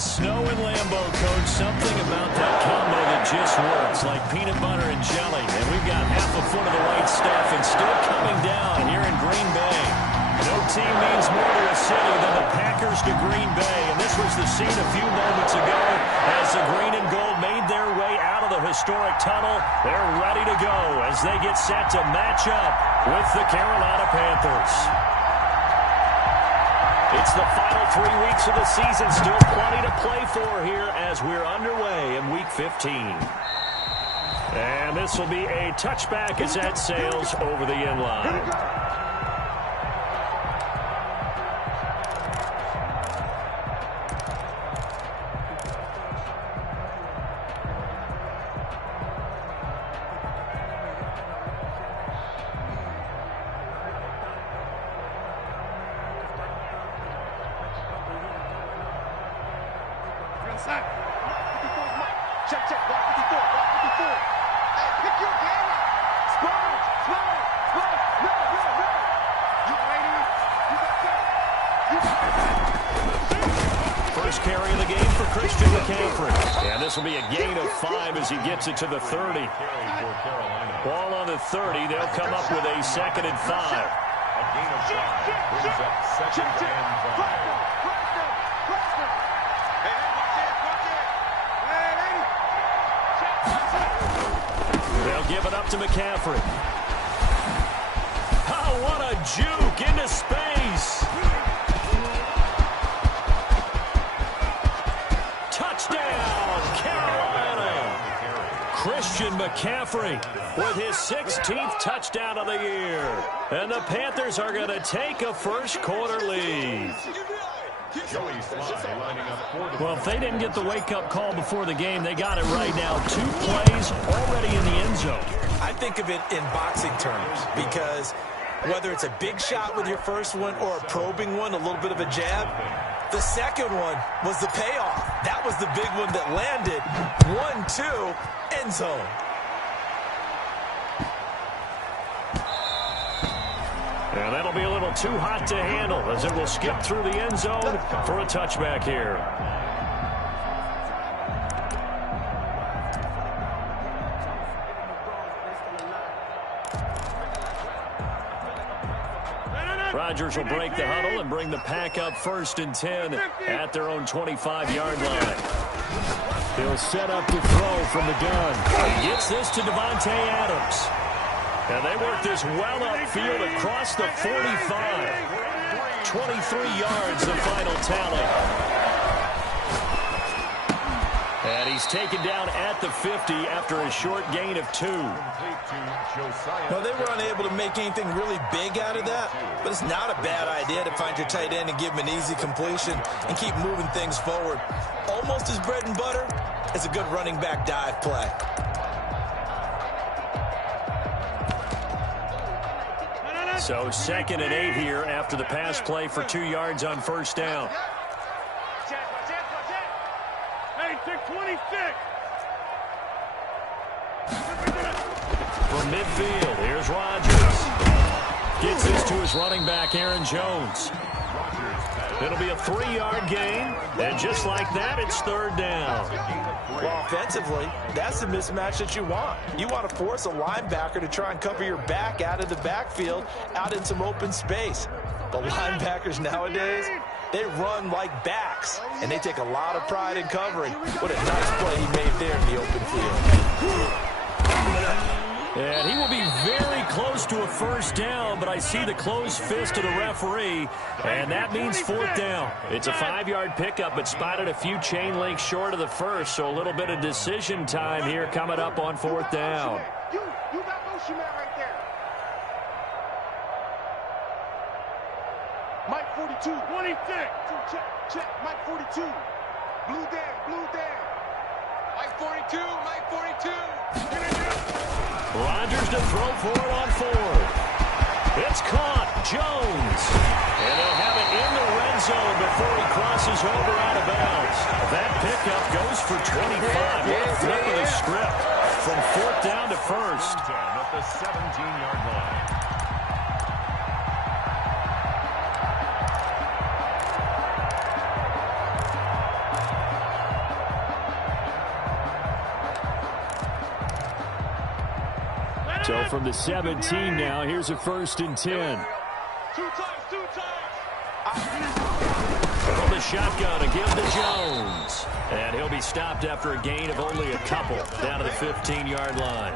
Snow and Lambeau, Coach. Something about that combo that just works, like peanut butter and jelly. And we've got half a foot of the right stuff and still coming down here in Green Bay. No team means more to a city than the Packers to Green Bay. And this was the scene a few moments ago as the green and gold made their way out of the historic tunnel. They're ready to go as they get set to match up with the Carolina Panthers. It's the final 3 weeks of the season. Still plenty to play for here as we're underway in Week 15. And this will be a touchback as that sails over the end line. First carry of the game for Christian McCaffrey. And this will be a gain of 5 as he gets it to the 30. Ball on the 30. They'll come up with a 2nd and 5. A gain of 5 brings up 2nd and 5. They'll give it up to McCaffrey. Oh, what a juke into space. Touchdown, Carolina. Christian McCaffrey with his 16th touchdown of the year. And the Panthers are going to take a first quarter lead. Well, if they didn't get the wake-up call before the game, they got it right now. 2 plays already in the end zone. I think of it in boxing terms because whether it's a big shot with your first one or a probing one, a little bit of a jab, the second one was the payoff. That was the big one that landed. 1-2, end zone. And that'll be a little too hot to handle as it will skip through the end zone for a touchback here. Rodgers will break the huddle and bring the pack up 1st and 10 at their own 25-yard line. He'll set up to throw from the gun. He gets this to Devontae Adams. And they work this well upfield across the 45. 23 yards, the final tally. And he's taken down at the 50 after a short gain of 2. Well, they were unable to make anything really big out of that, but it's not a bad idea to find your tight end and give him an easy completion and keep moving things forward. Almost as bread and butter as a good running back dive play. So 2nd and 8 here after the pass play for 2 yards on 1st down. Hey, 626. From midfield, here's Rodgers. Gets this to his running back, Aaron Jones. It'll be a 3-yard gain, and just like that, it's 3rd down. Well, offensively, that's the mismatch that you want. You want to force a linebacker to try and cover your back out of the backfield, out in some open space. The linebackers nowadays, they run like backs, and they take a lot of pride in covering. What a nice play he made there in the open field. And he will be very close to a 1st down, but I see the closed fist of the referee, and that means 4th down. It's a 5-yard pickup, but spotted a few chain links short of the first, so a little bit of decision time here coming up on 4th down. You got motion man right there. Mike 42. 26. Check. Mike 42. Blue down. Mike 42. Mike 42. Rodgers to throw for it on 4th. It's caught. Jones. And they'll have it in the red zone before he crosses over out of bounds. That pickup goes for 25. What a flip of the script. From 4th down to 1st. At the 17-yard line. So from the 17 now, here's a 1st and 10. Two times. From the shotgun, a give to Jones. And he'll be stopped after a gain of only a couple down to the 15-yard line.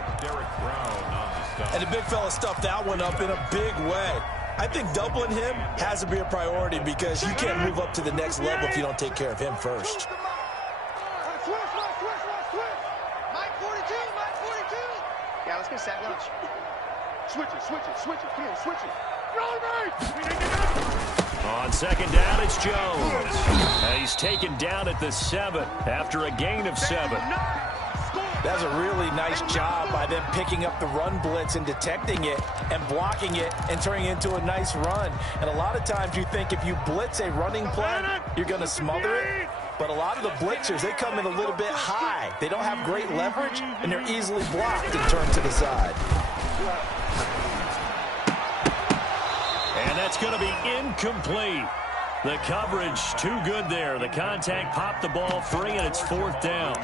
And the big fella stuffed that one up in a big way. I think doubling him has to be a priority because you can't move up to the next level if you don't take care of him first. Switch. Mike 42. Yeah, let's get sack lunch. Switch it. Come on, switch it. On 2nd down, it's Jones. He's taken down at the 7 after a gain of 7. That's a really nice job by them picking up the run blitz and detecting it and blocking it and turning it into a nice run. And a lot of times you think if you blitz a running play, you're going to smother it. But a lot of the blitzers, they come in a little bit high. They don't have great leverage, and they're easily blocked and turned to the side. And that's going to be incomplete. The coverage too good there. The contact popped the ball free, and it's 4th down.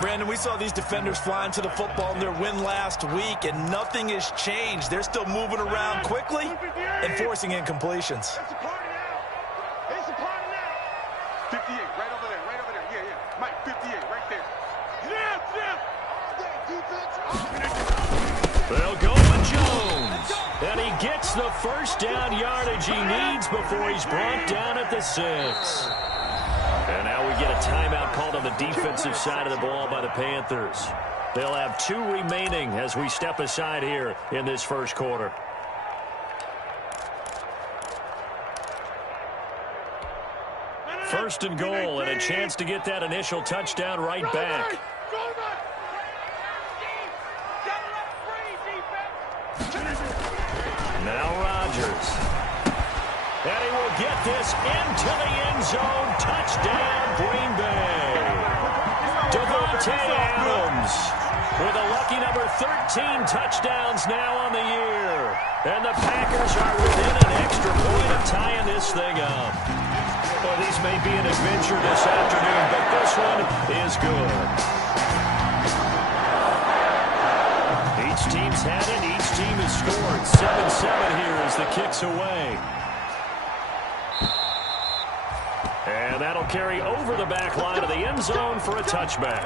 Brandon, we saw these defenders flying to the football in their win last week, and nothing has changed. They're still moving around quickly and forcing incompletions. It's a party now. 58, right over there. Yeah. Mike, 58, right there. Yeah. They'll go with Jones. And he gets the 1st down yardage he needs before he's brought down at the 6. And now we get a timeout called on the defensive side of the ball by the Panthers. They'll have 2 remaining as we step aside here in this 1st quarter. First and goal, and a chance to get that initial touchdown right back. Now Rodgers. And he will get this into the end zone. Touchdown, Green Bay. Davante Adams with a lucky number 13 touchdowns now on the year. And the Packers are within an extra point of tying this thing up. Well, these may be an adventure this afternoon, but this one is good. Each team's had it. Each team has scored. 7-7 here as the kick's away. And that'll carry over the back line of the end zone for a touchback.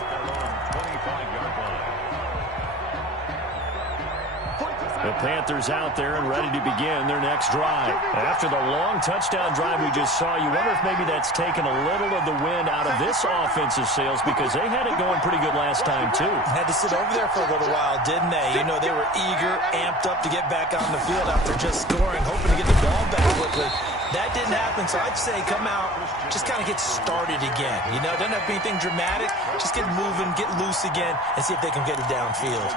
The Panthers out there and ready to begin their next drive. After the long touchdown drive we just saw, you wonder if maybe that's taken a little of the wind out of this offensive sails because they had it going pretty good last time, too. Had to sit over there for a little while, didn't they? You know, they were eager, amped up to get back on the field after just scoring, hoping to get the ball back quickly. That didn't happen, so I'd say come out, just kind of get started again. You know, doesn't have to be anything dramatic. Just get moving, get loose again, and see if they can get it downfield.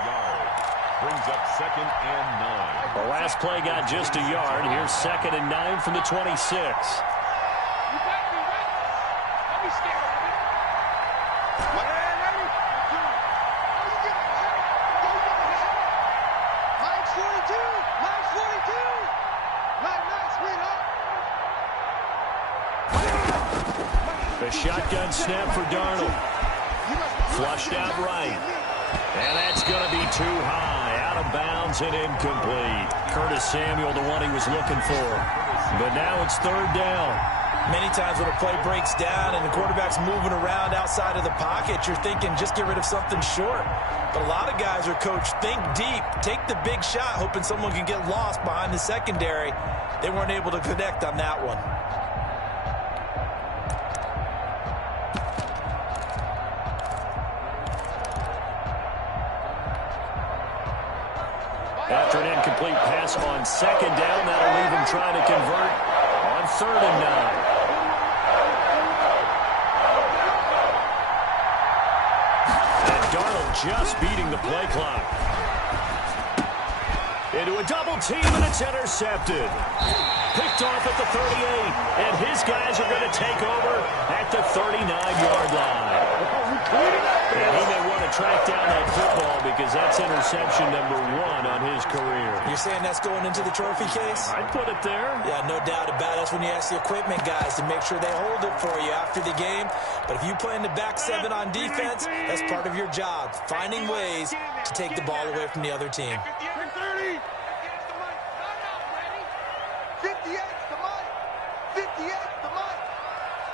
Brings up 2nd and 9. The last play got just a yard. Here's 2nd and 9 from the 26. The shotgun snap for Darnold. Flushed out right. And that's going to be too high. Out of bounds and incomplete. Curtis Samuel, the one he was looking for. But now it's 3rd down. Many times when a play breaks down and the quarterback's moving around outside of the pocket, you're thinking just get rid of something short. But a lot of guys are coached, think deep, take the big shot, hoping someone can get lost behind the secondary. They weren't able to connect on that one. After an incomplete pass on 2nd down, that'll leave him trying to convert on 3rd and 9. And Darnold just beating the play clock. Into a double team, and it's intercepted. Picked off at the 38, and his guys are going to take over at the 39-yard line. And he may want to track down that football because that's interception number 1 on his career. You're saying that's going into the trophy case? I'd put it there. Yeah, no doubt about it. That's when you ask the equipment guys to make sure they hold it for you after the game. But if you play in the back 7 on defense, that's part of your job, finding ways to take the ball away from the other team. 30. 58 to Mike. 58 to Mike.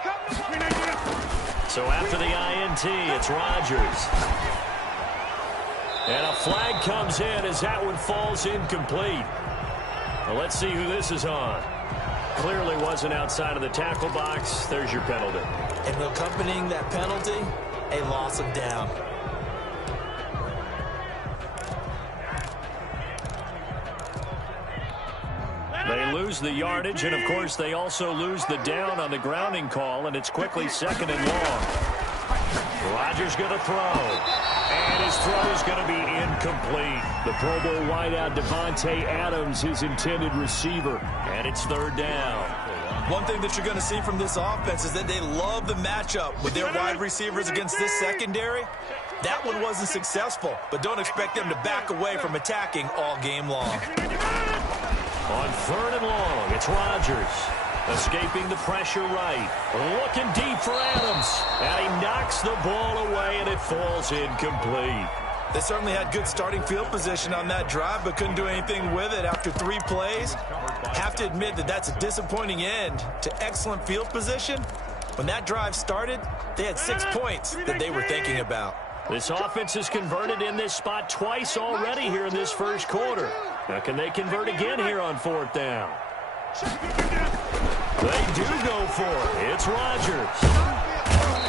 Come to Mike. So after the INT, it's Rodgers. And a flag comes in as that one falls incomplete. Well, let's see who this is on. Clearly wasn't outside of the tackle box. There's your penalty. And accompanying that penalty, a loss of down. They lose the yardage, and, of course, they also lose the down on the grounding call, and it's quickly 2nd and long. Rodgers going to throw, and his throw is going to be incomplete. The Pro Bowl wideout Devontae Adams, his intended receiver, and it's 3rd down. One thing that you're going to see from this offense is that they love the matchup with their wide receivers against this secondary. That one wasn't successful, but don't expect them to back away from attacking all game long. On 3rd and long, it's Rodgers. Escaping the pressure right. Looking deep for Adams. And he knocks the ball away, and it falls incomplete. They certainly had good starting field position on that drive, but couldn't do anything with it after 3 plays. Have to admit that that's a disappointing end to excellent field position. When that drive started, they had 6 points that they were thinking about. This offense has converted in this spot twice already here in this first quarter. Now, can they convert again here on 4th down? They do go for it. It's Rodgers.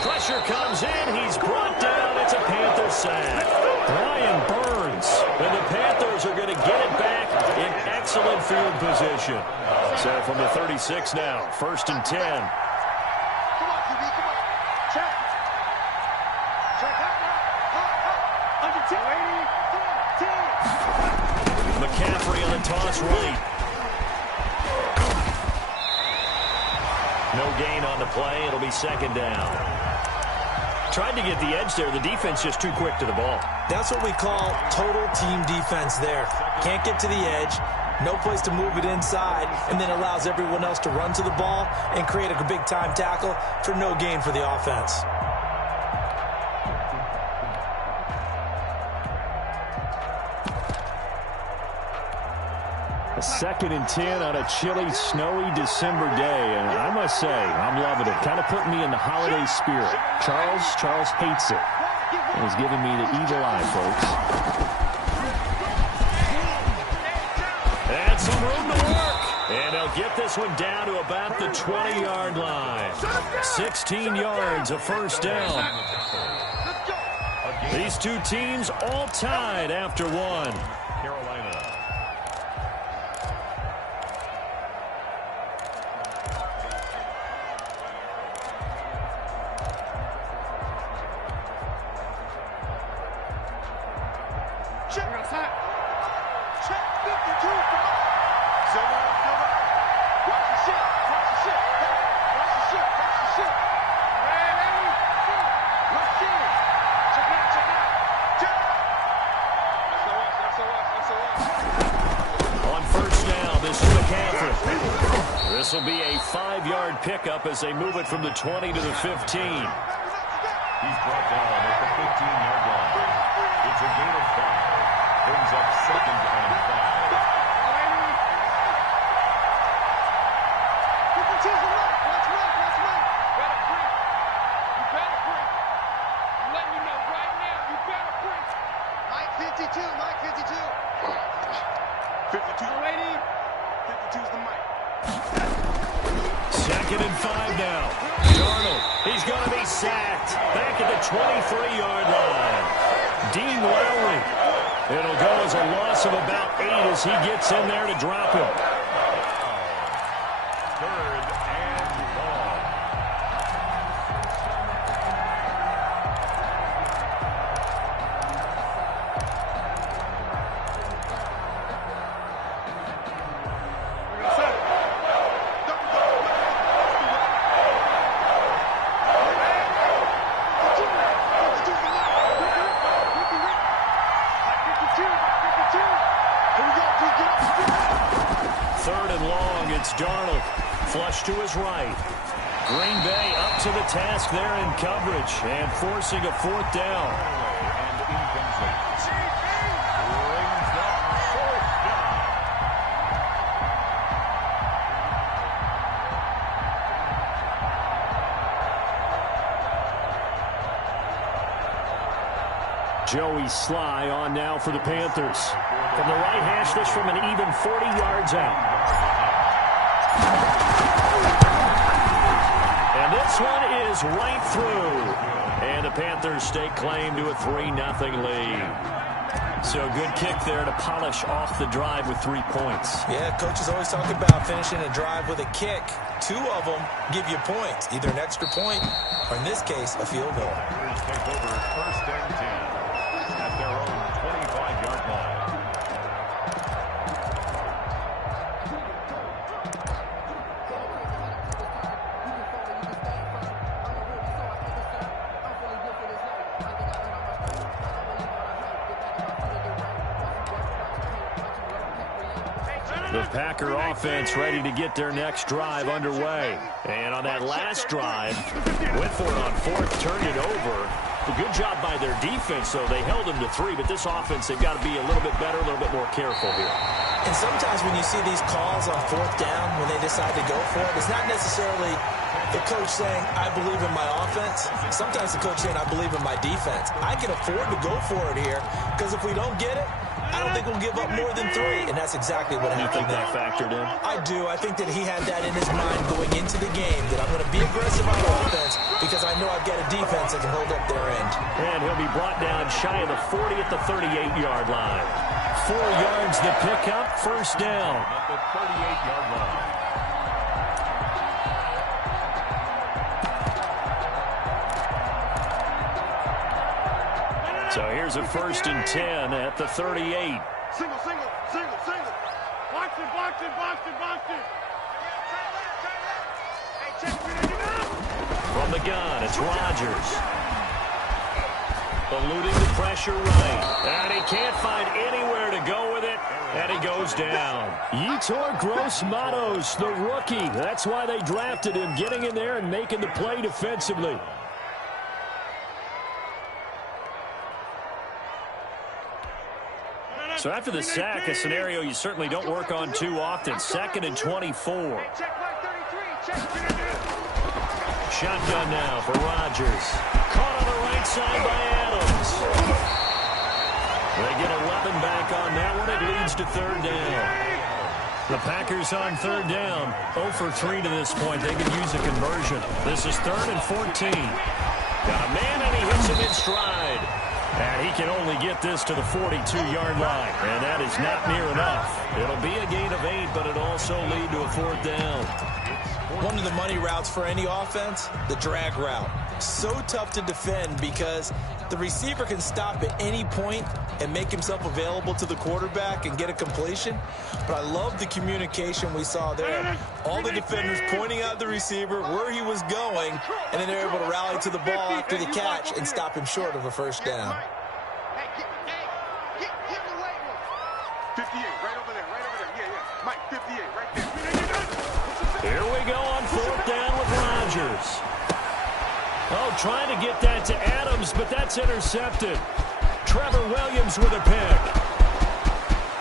Pressure comes in. He's brought down. It's a Panther sack. Brian Burns. And the Panthers are going to get it back in excellent field position. So from the 36 now, 1st and 10. Come on, QB, come on. Check. Check out now. Under 10. 10. McCaffrey on the toss right. No gain on the play. It'll be 2nd down. Tried to get the edge there. The defense just too quick to the ball. That's what we call total team defense there. Can't get to the edge, no place to move it inside, and then allows everyone else to run to the ball and create a big-time tackle for no gain for the offense. A 2nd and 10 on a chilly, snowy December day. And I must say, I'm loving it. Kind of putting me in the holiday spirit. Charles hates it. And he's giving me the evil eye, folks. And some room to work. And they'll get this one down to about the 20-yard line. 16 yards, a 1st down. These two teams all tied after 1. Carolina. Check. Check. 52. Come on. Silver. Watch the ship. Watch the ship. Watch the ship. Watch the ship. Ready? Watch the ship. Check it out. Check it out. Check. On 1st down, this is McCaffrey. This will be a 5-yard pickup as they move it from the 20 to the 15. He's brought down at the 15-yard line. It's a gain of 5. Brings up 2nd and 5. Mike 52. 52. Lady. 52's the mic. 2nd and 5 now. Darnold, he's going to be sacked. Back at the 23-yard line. Dean Lowry. It'll go as a loss of about 8 as he gets in there to drop him. 3rd and long. Darnold. Flush to his right. Green Bay up to the task there in coverage and forcing a 4th down. And incomplete. Brings up 4th down. Joey Sly on now for the Panthers. From the right hash, this from an even 40 yards out. And this one is right through. And the Panthers stake claim to a 3-0 lead. So good kick there to polish off the drive with 3 points. Yeah, coaches always talk about finishing a drive with a kick. 2 of them give you points, either an extra point or, in this case, a field goal. Take over 1st and 10 at their own 25-yard line. The Packer offense ready to get their next drive underway. And on that last drive, went for it on 4th, turned it over. A good job by their defense, though. They held them to 3, but this offense, they've got to be a little bit better, a little bit more careful here. And sometimes when you see these calls on 4th down, when they decide to go for it, it's not necessarily the coach saying, I believe in my offense. Sometimes the coach saying, I believe in my defense. I can afford to go for it here, because if we don't get it, I don't think we'll give up more than 3, and that's exactly what happened. You think that factored in? I do. I think that he had that in his mind going into the game, that I'm going to be aggressive on offense because I know I've got a defense that can hold up their end. And he'll be brought down shy of the 40 at the 38-yard line. 4 yards to pick up, 1st down. At the 38-yard line. So here's a 1st and 10 at the 38. Single. Box it. Hey, check it. From the gun, it's Rodgers. Eluding the pressure right. And he can't find anywhere to go with it. And he goes down. Yetur Gross-Matos, the rookie. That's why they drafted him, getting in there and making the play defensively. So after the sack, a scenario you certainly don't work on too often. 2nd and 24. Shotgun now for Rodgers. Caught on the right side by Adams. They get 11 back on that one. It leads to 3rd down. The Packers on 3rd down. 0 for 3 to this point. They could use a conversion. This is 3rd and 14. Got a man and he hits him in stride. And he can only get this to the 42-yard line. And that is not near enough. It'll be a gain of 8, but it'll also lead to a 4th down. One of the money routes for any offense, the drag route. So tough to defend because the receiver can stop at any point and make himself available to the quarterback and get a completion. But I love the communication we saw there. All the defenders pointing out the receiver, where he was going, and then they're able to rally to the ball after the catch and stop him short of a 1st down. 58, right over there. Yeah. Mike, 58, right there. Here we go on 4th down with Rodgers. Oh, trying to get that to Adams, but that's intercepted. Trevor Williams with a pick.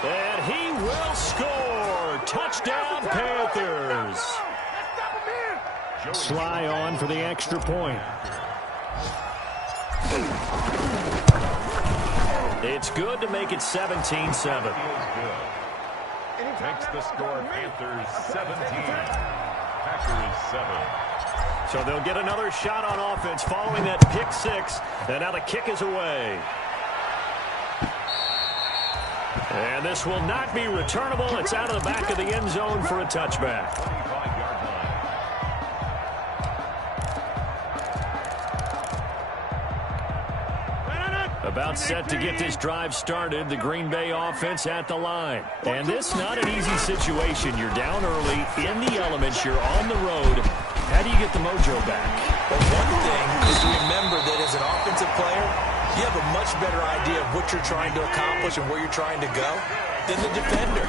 And he will score. Touchdown, Panthers. Sly on for the extra point. It's good to make it 17-7. Makes the score Panthers 17. Packers 7. So they'll get another shot on offense following that pick 6. And now the kick is away. And this will not be returnable. It's out of the back of the end zone for a touchback. 25-yard line. About set to get this drive started. The Green Bay offense at the line. And this not an easy situation. You're down early, in the elements, you're on the road. How do you get the mojo back? Well, one thing is to remember that as an offensive player, you have a much better idea of what you're trying to accomplish and where you're trying to go than the defender.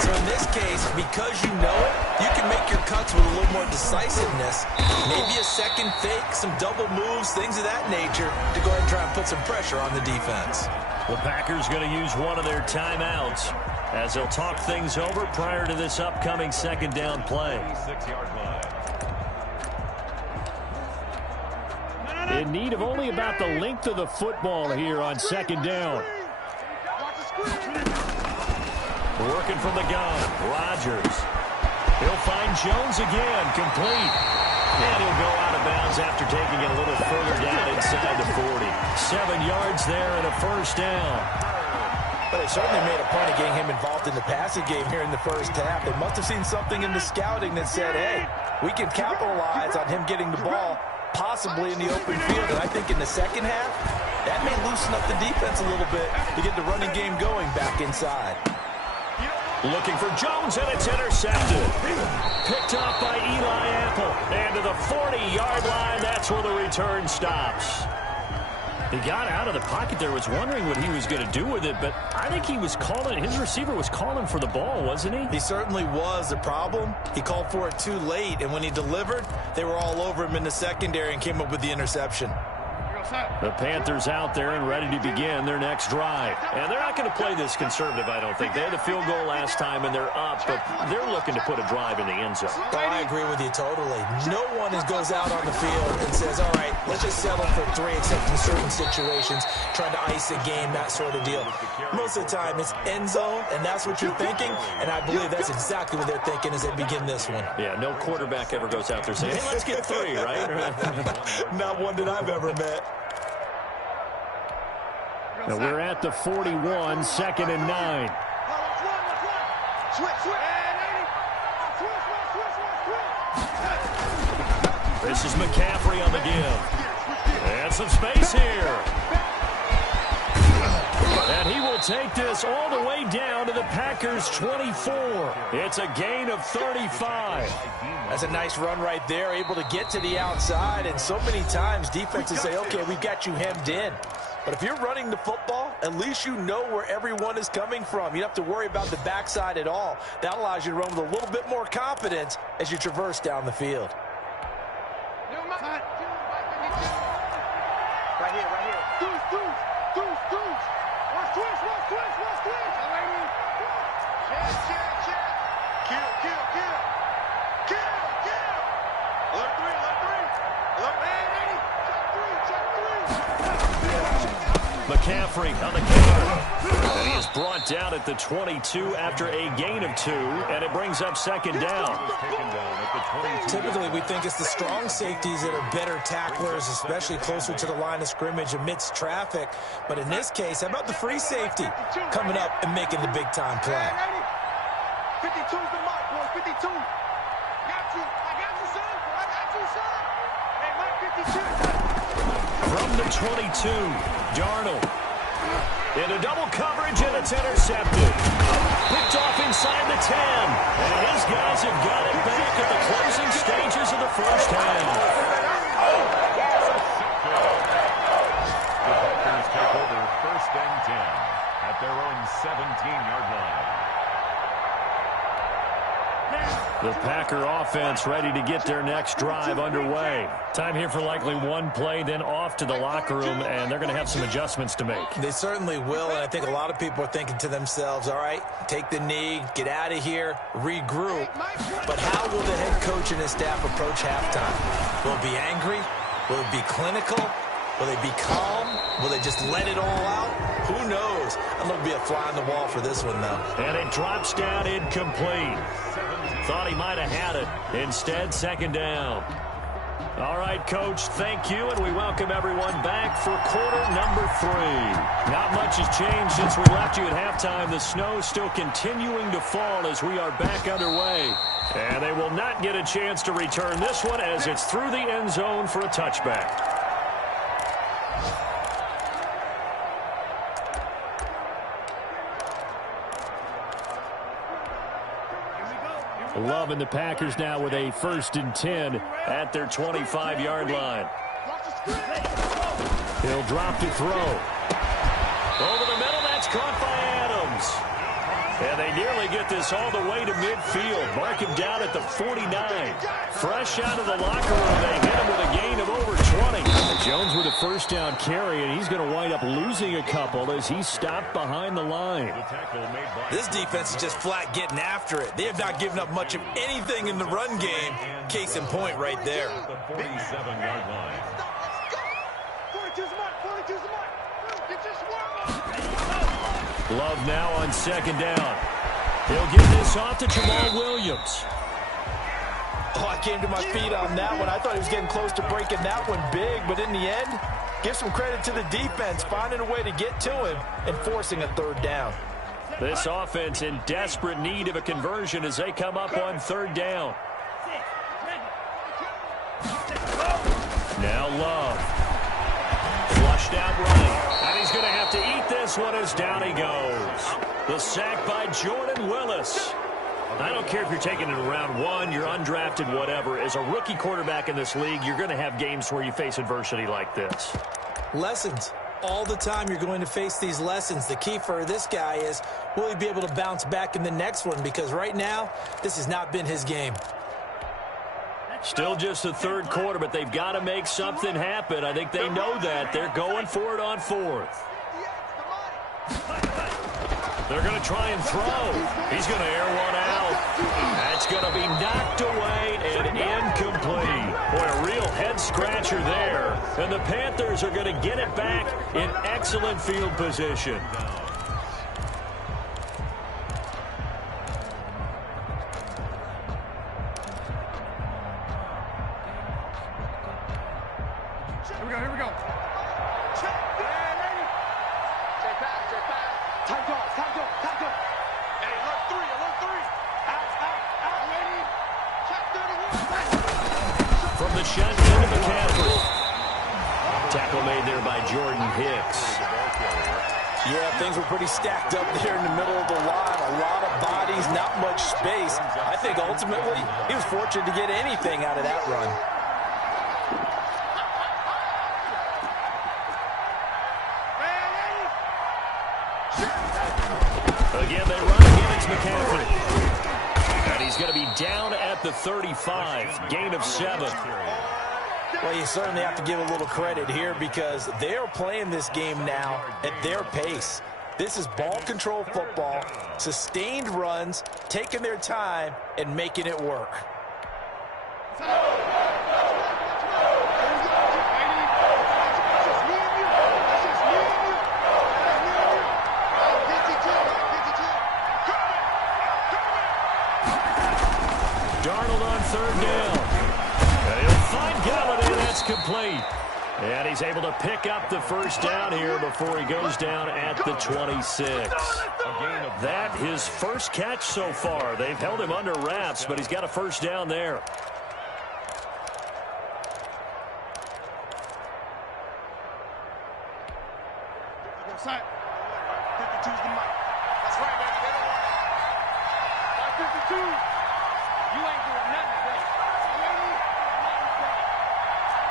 So in this case, because you know it, you can make your cuts with a little more decisiveness. Maybe a second fake, some double moves, things of that nature to go ahead and try and put some pressure on the defense. The Packers going to use one of their timeouts as they'll talk things over prior to this upcoming second down play. 6-yard line. In need of only about the length of the football here on second down. Working from the gun, Rodgers. He'll find Jones again, complete. And he'll go out of bounds after taking it a little further down inside the 40. 7 yards there and a first down. But they certainly made a point of getting him involved in the passing game here in the first half. They must have seen something in the scouting that said, hey, we can capitalize on him getting the ball possibly in the open field. And I think in the second half, that may loosen up the defense a little bit to get the running game going back inside. Looking for Jones, and it's intercepted. Picked up by Eli Apple. And to the 40-yard line, that's where the return stops. He got out of the pocket there, was wondering what he was going to do with it, but I think he was calling, his receiver was calling for the ball, wasn't he? He certainly was. The problem, he called for it too late, and when he delivered, they were all over him in the secondary and came up with the interception. The Panthers out there and ready to begin their next drive. And they're not going to play this conservative, I don't think. They had a field goal last time, and they're up, but they're looking to put a drive in the end zone. Oh, I agree with you totally. No one goes out on the field and says, all right, let's just settle for 3, except in certain situations, trying to ice a game, that sort of deal. Most of the time, it's end zone, and that's what you're thinking, and I believe that's exactly what they're thinking as they begin this one. Yeah, no quarterback ever goes out there saying, hey, let's get 3, right? Not one that I've ever met. Now we're at the 41, 2nd and 9. This is McCaffrey on the give. And some space here. And he will take this all the way down to the Packers' 24. It's a gain of 35. That's a nice run right there, able to get to the outside. And so many times defenses say, okay, we've got you hemmed in. But if you're running the football, at least you know where everyone is coming from. You don't have to worry about the backside at all. That allows you to run with a little bit more confidence as you traverse down the field. Right here, right here. Deuce. Watch twist. Check. Kill. Alert 3. Check 3. McCaffrey on the counter. And he is brought down at the 22 after a gain of 2, and it brings up second down. Typically, we think it's the strong safeties that are better tacklers, especially closer to the line of scrimmage amidst traffic. But in this case, how about the free safety coming up and making the big-time play? 52's the mark, boys. 52. I got you, son. Hey, Mike, 52. From the 22, Darnold. Into double coverage, and it's intercepted. Picked off inside the 10. And his guys have got it back at the closing stages of the first half. The Packers take over 1st and 10 at their own 17-yard line. The Packer offense ready to get their next drive underway. Time here for likely one play, then off to the locker room, and they're going to have some adjustments to make. They certainly will, and I think a lot of people are thinking to themselves, all right, take the knee, get out of here, regroup. But how will the head coach and his staff approach halftime? Will it be angry? Will it be clinical? Will they be calm? Will they just let it all out? Who knows? I'm going to be a fly on the wall for this one, though. And it drops down incomplete. Thought he might have had it. Instead, second down. All right, Coach, thank you, and we welcome everyone back for quarter number 3. Not much has changed since we left you at halftime. The snow still continuing to fall as we are back underway. And they will not get a chance to return this one as it's through the end zone for a touchback. Loving the Packers now with a 1st and 10 at their 25-yard line. He'll drop to throw. Over the middle, that's caught by Adams. And they nearly get this all the way to midfield. Mark him down at the 49. Fresh out of the locker room, they hit him with a gain of over 20. Jones with a first down carry, and he's going to wind up losing a couple as he's stopped behind the line. This defense is just flat getting after it. They have not given up much of anything in the run game. Case in point right there. The 47-yard line. 42's the mark. 42's the mark. Get your swarm. Love now on second down. He'll get this off to Jamal Williams. Oh, I came to my feet on that one. I thought he was getting close to breaking that one big, but in the end, give some credit to the defense, finding a way to get to him and forcing a third down. This offense in desperate need of a conversion as they come up on third down. Now Love. Flushed out right. And he's going to have to eat this one as down he goes. The sack by Jordan Willis. I don't care if you're taking it in round one, you're undrafted, whatever. As a rookie quarterback in this league, you're going to have games where you face adversity like this. Lessons. All the time you're going to face these lessons. The key for this guy is, will he be able to bounce back in the next one? Because right now, this has not been his game. Still just the third quarter, but they've got to make something happen. I think they know that. They're going for it on fourth. They're going to try and throw. He's going to air one out. That's going to be knocked away and incomplete. Boy, a real head-scratcher there. And the Panthers are going to get it back in excellent field position. Here we go. Check pass. Time go. Hey, alert three. Out. Ready? Check 31. From the shotgun to McCaffrey. Tackle made there by Jordan Hicks. Yeah, things were pretty stacked up there in the middle of the line. A lot of bodies, not much space. I think ultimately he was fortunate to get anything out of that run. Again, they run against McCaffrey. And he's going to be down at the 35. Gain of 7. Well, you certainly have to give a little credit here because they're playing this game now at their pace. This is ball control football, sustained runs, taking their time, and making it work. Darnold on third down. And he'll find Galladay. That's complete. And he's able to pick up the first down here before he goes down at the 26. That his first catch so far. They've held him under wraps, but he's got a first down there. Sack. 52's the mic. That's right, baby. They don't want it. 52. You ain't doing nothing today.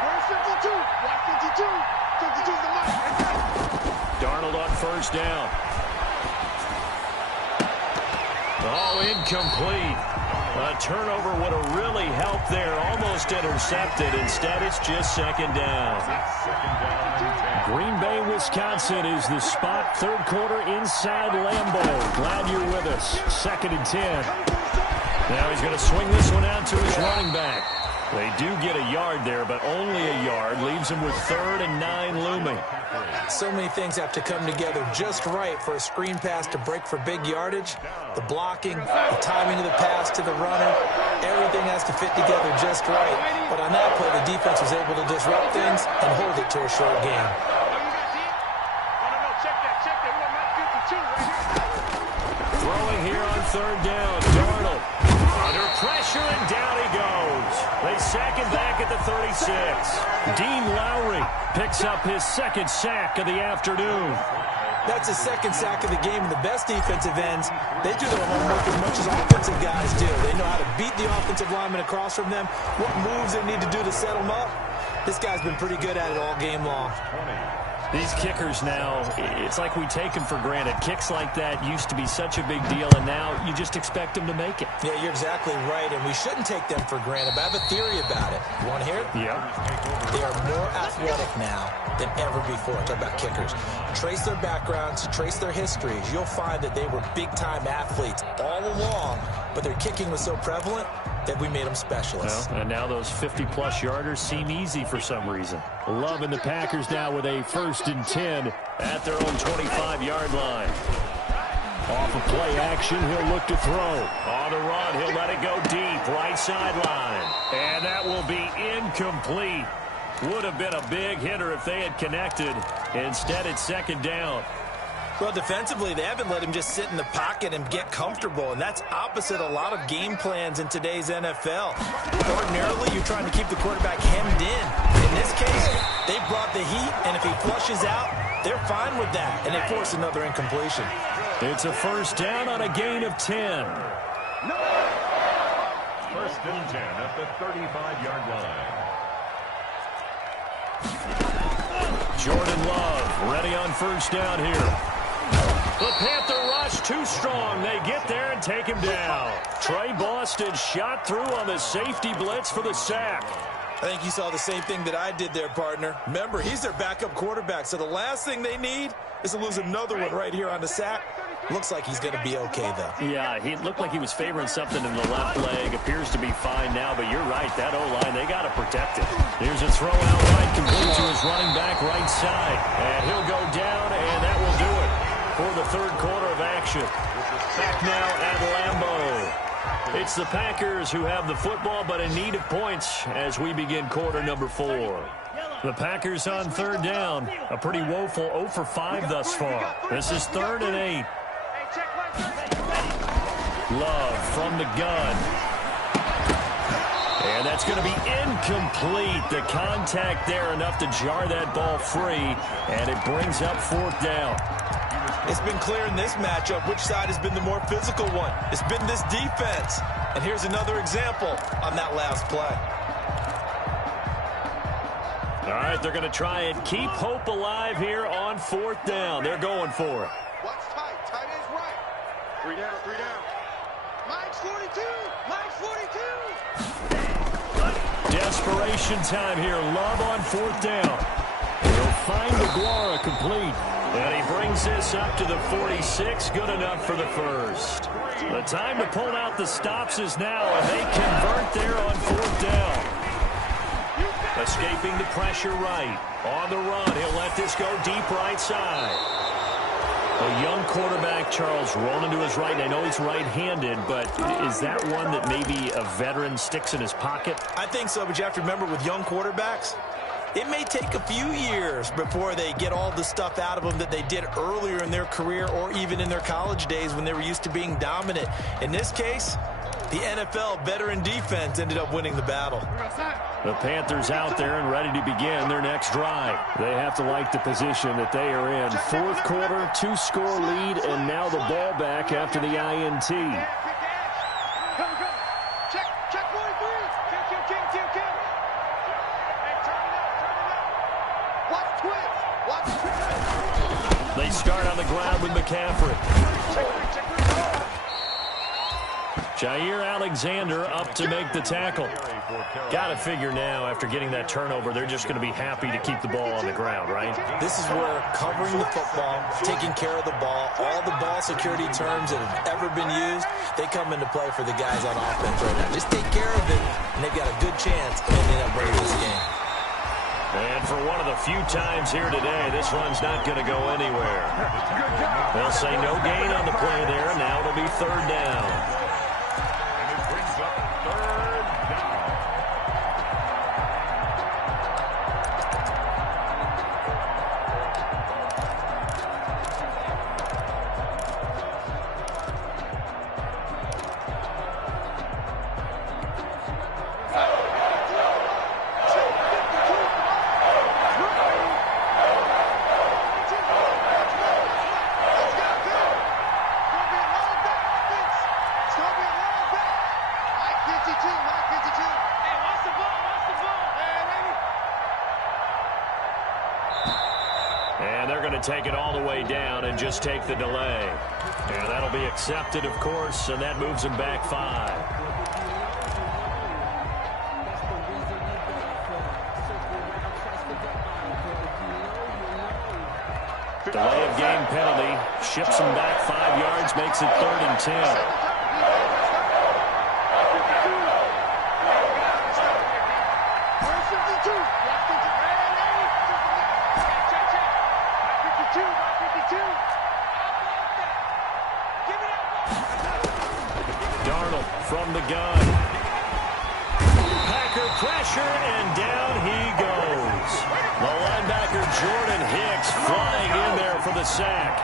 Where's 52? Watch 52. 52's the mic. Darnold on first down. Oh, incomplete. A turnover would have really helped there. Almost intercepted. Instead, it's just second down. Green Bay, Wisconsin is the spot. Third quarter inside Lambeau. Glad you're with us. 2nd and 10. Now he's going to swing this one out to his running back. They do get a yard there, but only a yard. Leaves him with 3rd and 9 looming. So many things have to come together just right for a screen pass to break for big yardage. The blocking, the timing of the pass to the runner, everything has to fit together just right. But on that play, the defense was able to disrupt things and hold it to a short game. Throwing here on third down. Darnold under pressure, and down he goes. They sack him back at the 36. Dean Lowry picks up his 2nd sack of the afternoon. That's his 2nd sack of the game. And the best defensive ends, they do their homework as much as offensive guys do. They know how to beat the offensive lineman across from them, what moves they need to do to set them up. This guy's been pretty good at it all game long. These kickers now, it's like we take them for granted. Kicks like that used to be such a big deal, and now you just expect them to make it. Yeah, you're exactly right, and we shouldn't take them for granted, but I have a theory about it. You want to hear it? Yeah. They are more athletic now than ever before. Talk about kickers. Trace their backgrounds, trace their histories. You'll find that they were big-time athletes all along, but their kicking was so prevalent that we made them specialists. Well, and now those 50-plus yarders seem easy for some reason. Loving the Packers now with a 1st and 10 at their own 25-yard line. Off of play action, he'll look to throw. On the run, he'll let it go deep, right sideline. And that will be incomplete. Would have been a big hitter if they had connected. Instead, it's 2nd down. Well, defensively, they haven't let him just sit in the pocket and get comfortable, and that's opposite a lot of game plans in today's NFL. Ordinarily, you're trying to keep the quarterback hemmed in. In this case, they brought the heat, and if he flushes out, they're fine with that, and they force another incompletion. It's a 1st down on a gain of 10. 1st and 10 at the 35-yard line. Jordan Love ready on 1st down here. The Panther rush too strong. They get there and take him down. Trey Boston shot through on the safety blitz for the sack. I think you saw the same thing that I did there, partner. Remember, he's their backup quarterback, so the last thing they need is to lose another one right here on the sack. Looks like he's going to be okay, though. Yeah, he looked like he was favoring something in the left leg. Appears to be fine now, but you're right. That O-line, they got to protect it. Here's a throw out right, complete to his running back right side. And he'll go down, and that will do it for the 3rd quarter of action. Back now at Lambeau. It's the Packers who have the football, but in need of points as we begin quarter number 4. The Packers on 3rd down. A pretty woeful 0 for 5 thus far. This is 3rd and 8. Love from the gun. And that's going to be incomplete. The contact there enough to jar that ball free, and it brings up 4th down. It's been clear in this matchup which side has been the more physical one. It's been this defense. And here's another example on that last play. All right, they're going to try and keep hope alive here on 4th down. They're going for it. Watch tight. Tight ends right. 3 down, 3 down. Mike's 42. Mike's 42. Desperation time here. Love on 4th down. He'll find Aguara complete. And he brings this up to the 46. Good enough for the 1st. The time to pull out the stops is now, and they convert there on 4th down. Escaping the pressure right. On the run, he'll let this go deep right side. A young quarterback, Charles, rolling to his right. I know he's right-handed, but is that one that maybe a veteran sticks in his pocket? I think so, but you have to remember with young quarterbacks, it may take a few years before they get all the stuff out of them that they did earlier in their career or even in their college days when they were used to being dominant. In this case, the NFL veteran defense ended up winning the battle. The Panthers out there and ready to begin their next drive. They have to like the position that they are in. 4th quarter, 2-score lead, and now the ball back after the INT. Check 43. Kill. Watch twist. Watch twist. They start on the ground with McCaffrey. Jair Alexander up to make the tackle. Got to figure now, after getting that turnover, they're just going to be happy to keep the ball on the ground, right? This is where covering the football, taking care of the ball, all the ball security terms that have ever been used, they come into play for the guys on offense right now. Just take care of it, and they've got a good chance of ending up winning this game. And for one of the few times here today, this one's not going to go anywhere. They'll say no gain on the play there. Now it'll be 3rd down. And they're going to take it all the way down and just take the delay. And that'll be accepted, of course, and that moves them back 5. Delay of game penalty. Ships them back 5 yards, makes it 3rd and 10. Darnold from the gun. Packer pressure, and down he goes. The linebacker Jordan Hicks flying in there for the sack.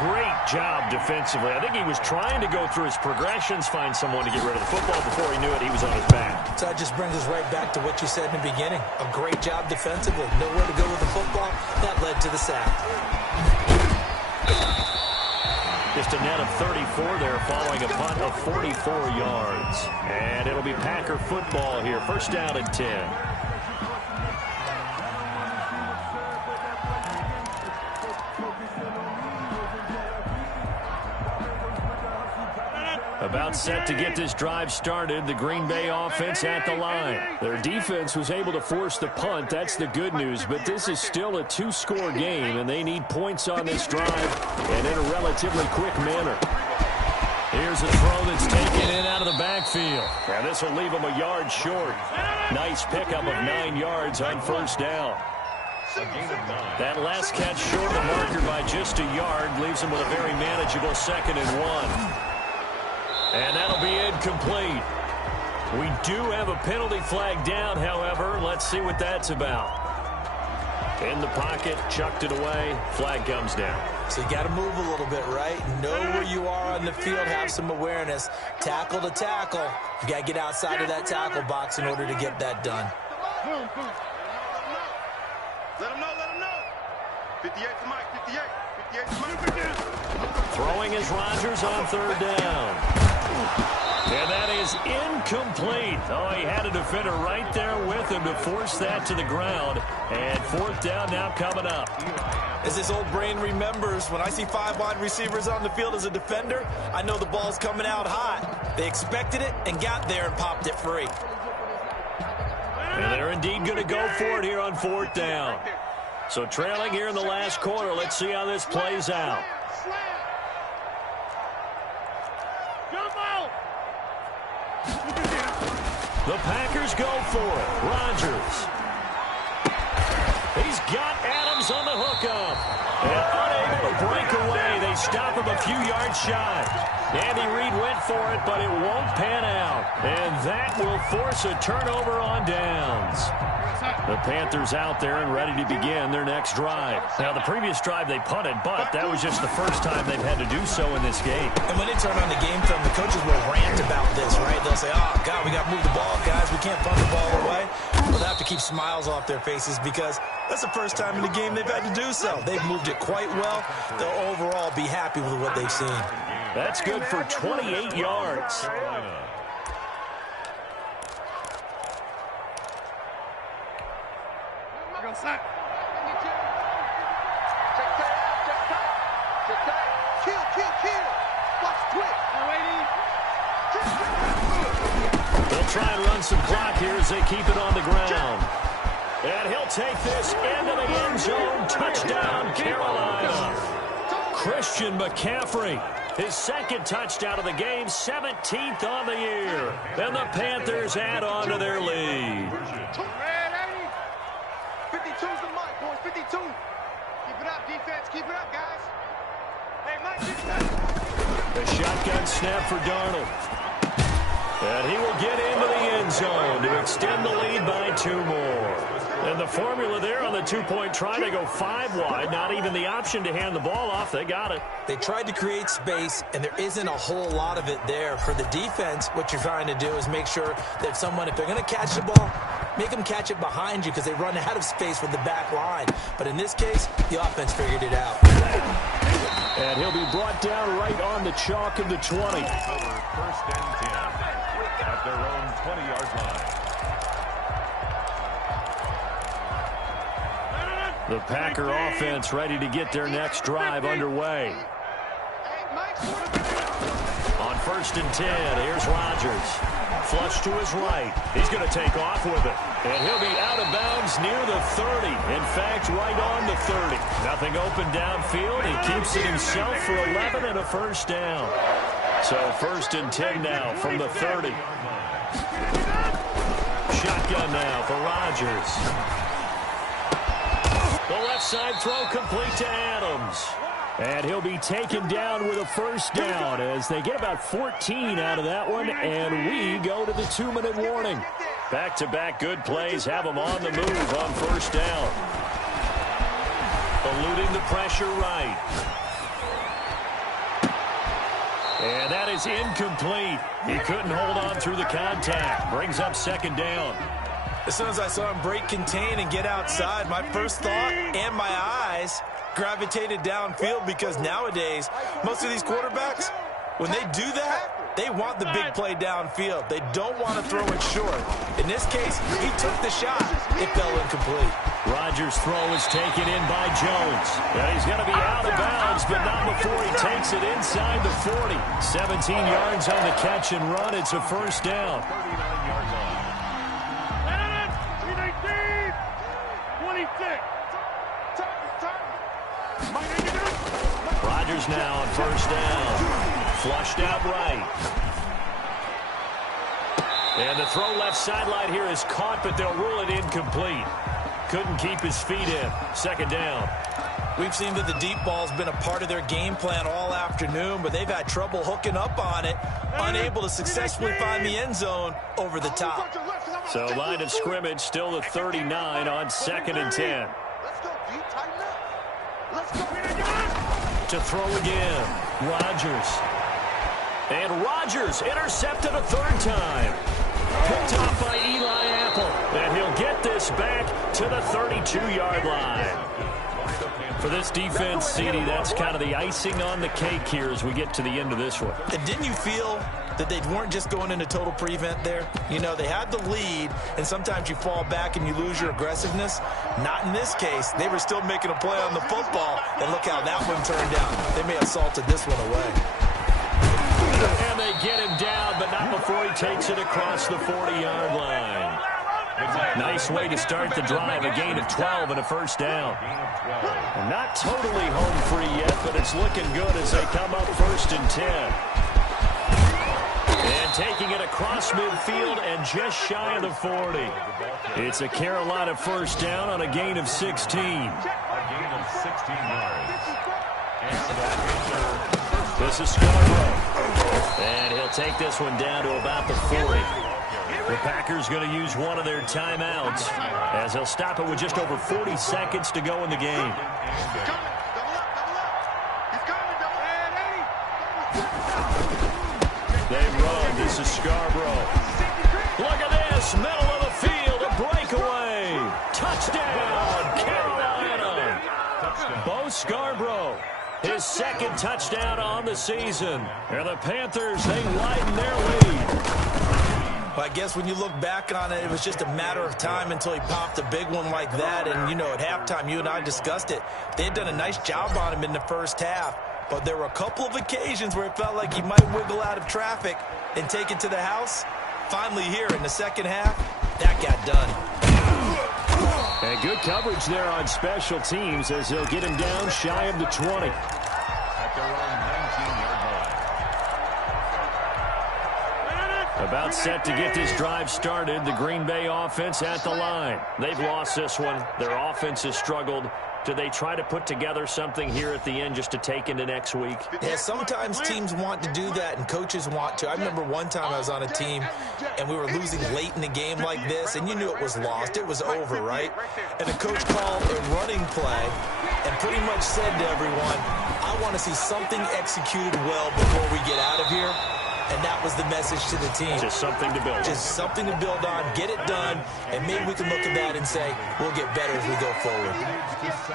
Great job defensively. I think he was trying to go through his progressions, find someone to get rid of the football. Before he knew it, he was on his back. So that just brings us right back to what you said in the beginning. A great job defensively. Nowhere to go with the football. That led to the sack. Just a net of 34 there following a punt of 44 yards. And it'll be Packer football here. 1st down and 10. About set to get this drive started. The Green Bay offense at the line. Their defense was able to force the punt. That's the good news. But this is still a 2-score game, and they need points on this drive and in a relatively quick manner. Here's a throw that's taken in out of the backfield. And this will leave them a yard short. Nice pickup of 9 yards on 1st down. That last catch short of the marker by just a yard leaves them with a very manageable 2nd and 1. And that'll be incomplete. We do have a penalty flag down, however. Let's see what that's about. In the pocket, chucked it away. Flag comes down. So you got to move a little bit, right? Know where you are on the field, have some awareness. Tackle to tackle. You got to get outside of that tackle box in order to get that done. Let him know. 58 to Mike, 58. 58 to Mike. Throwing is Rodgers on 3rd down. And that is incomplete. Oh, he had a defender right there with him to force that to the ground. And 4th down now coming up. As this old brain remembers, when I see 5 wide receivers on the field as a defender, I know the ball's coming out hot. They expected it and got there and popped it free. And they're indeed going to go for it here on 4th down. So trailing here in the last quarter. Let's see how this plays out. The Packers go for it. Rodgers. He's got Adams on the hookup. And unable to break away. They stop him a few yards shy. Andy Reid went for it, but it won't pan out. And that will force a turnover on downs. The Panthers out there and ready to begin their next drive. Now, the previous drive they punted, but that was just the first time they've had to do so in this game. And when they turn on the game film, the coaches will rant about this, right? They'll say, oh, God, we got to move the ball, guys. We can't punt the ball away. Well, they have to keep smiles off their faces because that's the first time in the game they've had to do so. They've moved it quite well. They'll overall be happy with what they've seen. That's good for 28 yards. They'll try and run some clock here as they keep it on the ground. And he'll take this into the end zone. Touchdown, Carolina. Christian McCaffrey, his 2nd touchdown of the game, 17th on the year. And the Panthers add on to their lead. 52's the Mike, boys, 52. Keep it up, defense. Keep it up, guys. Hey, Mike, keep it up. A shotgun snap for Darnold. And he will get into the end zone to extend the lead by 2 more. And the formula there on the 2-point try, they go 5 wide. Not even the option to hand the ball off. They got it. They tried to create space, and there isn't a whole lot of it there. For the defense, what you're trying to do is make sure that someone, if they're going to catch the ball, make them catch it behind you because they run out of space with the back line. But in this case, the offense figured it out. And he'll be brought down right on the chalk of the 20. 1st and 10 at their own 20-yard line. The Packer offense ready to get their next drive underway. On 1st and 10, here's Rodgers. Flush to his right. He's going to take off with it. And he'll be out of bounds near the 30. In fact, right on the 30. Nothing open downfield. He keeps it himself for 11 and a first down. So 1st and 10 now from the 30. Shotgun now for Rodgers. The left side throw complete to Adams. And he'll be taken down with a first down as they get about 14 out of that one, and we go to the 2-minute warning. Back-to-back good plays have them on the move on first down. Eluding the pressure right. And that is incomplete. He couldn't hold on through the contact. Brings up 2nd down. As soon as I saw him break contain and get outside, my first thought and my eyes gravitated downfield, because nowadays, most of these quarterbacks, when they do that, they want the big play downfield. They don't want to throw it short. In this case, he took the shot. It fell incomplete. Rodgers' throw is taken in by Jones. And he's going to be out of bounds, but not before he takes it inside the 40. 17 yards on the catch and run. It's a first down. 39-yard line. 26. Rodgers now on first down. Flushed out right. And the throw left sideline here is caught, but they'll rule it incomplete. Couldn't keep his feet in. 2nd down. We've seen that the deep ball's been a part of their game plan all afternoon, but they've had trouble hooking up on it, unable to successfully find the end zone over the top. So line of scrimmage still the 39 on 2nd and 10. Let's go, D. Tighten up. Let's go. To throw again. Rodgers. And Rodgers intercepted a 3rd time. Picked off by Eli Apple. And he'll get this back to the 32-yard line. For this defense, CD, that's kind of the icing on the cake here as we get to the end of this one. And didn't you feel that they weren't just going into total prevent there? You know, they had the lead, and sometimes you fall back and you lose your aggressiveness. Not in this case. They were still making a play on the football, and look how that one turned out. They may have salted this one away. And they get him down, but not before he takes it across the 40-yard line. Nice way to start the drive, a gain of 12 and a first down. Not totally home free yet, but it's looking good as they come up 1st and 10. And taking it across midfield and just shy of the 40. It's a Carolina first down on a gain of 16. A gain of 16 yards. This is Scarborough. And he'll take this one down to about the 40. The Packers going to use one of their timeouts as they'll stop it with just over 40 seconds to go in the game. They run. This is Scarborough. Look at this. Middle of the field. A breakaway. Touchdown, Carolina. Bo Scarborough. His 2nd touchdown on the season. And the Panthers, they widen their lead. Well, I guess when you look back on it, it was just a matter of time until he popped a big one like that. And, you know, at halftime, you and I discussed it. They had done a nice job on him in the first half. But there were a couple of occasions where it felt like he might wiggle out of traffic and take it to the house. Finally here in the second half, that got done. And good coverage there on special teams as they'll get him down shy of the 20. At their own 19-yard line. About set to get this drive started. The Green Bay offense at the line. They've lost this one. Their offense has struggled. Do they try to put together something here at the end just to take into next week? Yeah, sometimes teams want to do that and coaches want to. I remember one time I was on a team and we were losing late in the game like this, and you knew it was lost. It was over, right? And the coach called a running play and pretty much said to everyone, I want to see something executed well before we get out of here. And that was the message to the team. Just something to build on. Just something to build on, get it done, and maybe we can look at that and say, we'll get better as we go forward.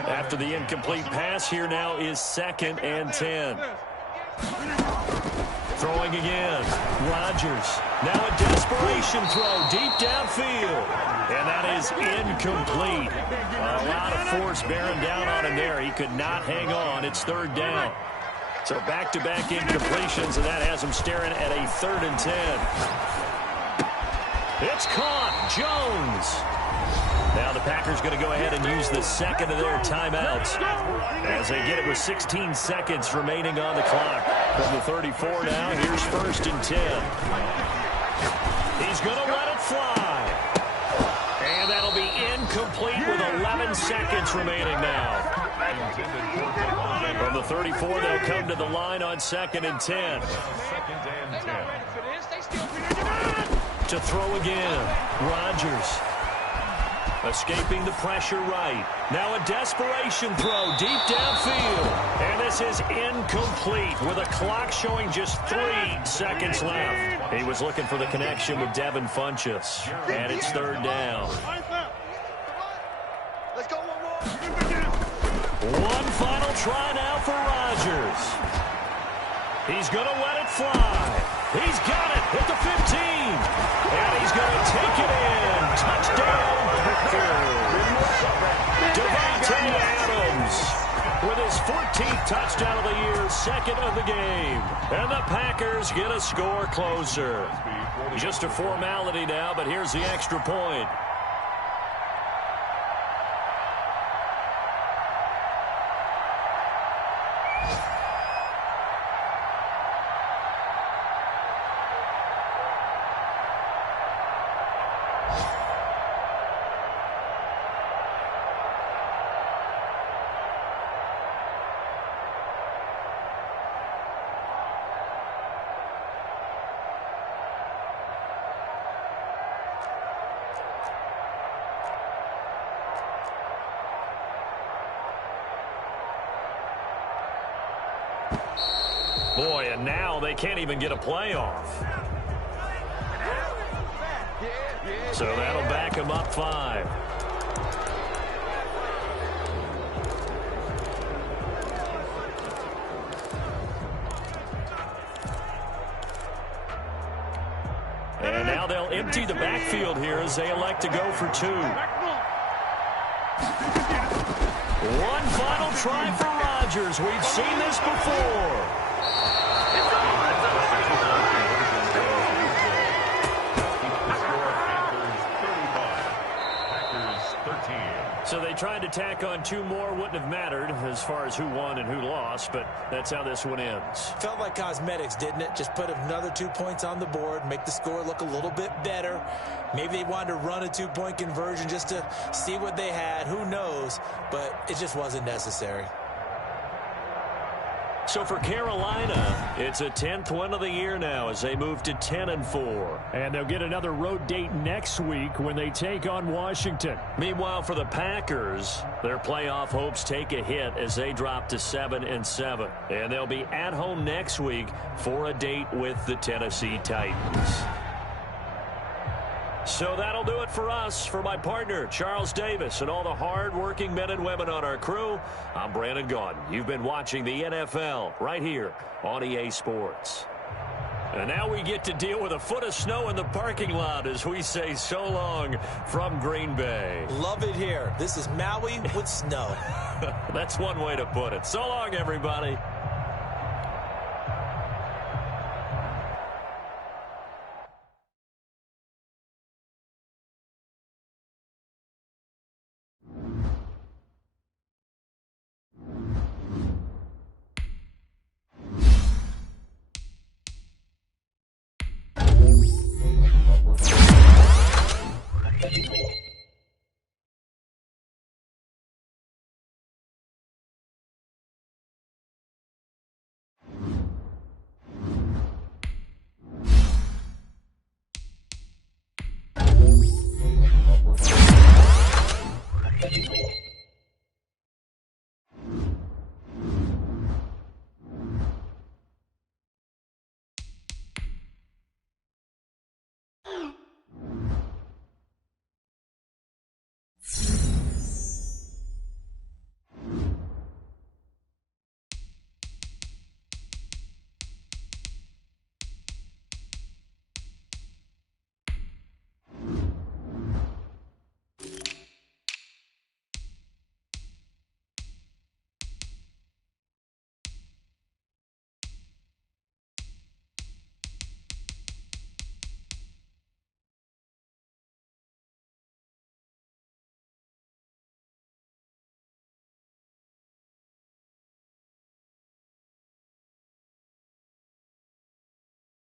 After the incomplete pass, here now is 2nd and 10. Throwing again. Rodgers. Now a desperation throw deep downfield. And that is incomplete. A lot of force bearing down on him there. He could not hang on. It's third down. So back-to-back incompletions, and that has him staring at a 3rd and 10. It's caught. Jones. Now the Packers going to go ahead and use the second of their timeouts as they get it with 16 seconds remaining on the clock. From the 34 now, here's 1st and 10. He's going to let it fly. And that'll be incomplete with 11 seconds remaining now. From the 34, they'll come to the line on 2nd and 10. To throw again. Rodgers. Escaping the pressure right. Now a desperation throw deep downfield. And this is incomplete with a clock showing just 3 seconds left. He was looking for the connection with Devin Funchess. And it's 3rd down. Let's go one more. One final try now for Rodgers. He's going to let it fly. He's got it at the 15. And he's going to take it in. Touchdown, Packers. Davante Adams with his 14th touchdown of the year, 2nd of the game. And the Packers get a score closer. Just a formality now, but here's the extra point. Boy, and now they can't even get a playoff. So that'll back them up 5. And now they'll empty the backfield here as they elect to go for 2. One final try for Rodgers. We've seen this before. So they tried to tack on 2 more. Wouldn't have mattered as far as who won and who lost, but that's how this one ends. Felt like cosmetics, didn't it? Just put another 2 points on the board, make the score look a little bit better. Maybe they wanted to run a 2-point conversion just to see what they had. Who knows? But it just wasn't necessary. So for Carolina, it's a 10th win of the year now as they move to 10-4. And they'll get another road date next week when they take on Washington. Meanwhile, for the Packers, their playoff hopes take a hit as they drop to 7-7. And they'll be at home next week for a date with the Tennessee Titans. So that'll do it for us. For my partner, Charles Davis, and all the hard-working men and women on our crew, I'm Brandon Gaudin. You've been watching the NFL right here on EA Sports. And now we get to deal with a foot of snow in the parking lot as we say so long from Green Bay. Love it here. This is Maui with snow. That's one way to put it. So long, everybody. Thank you.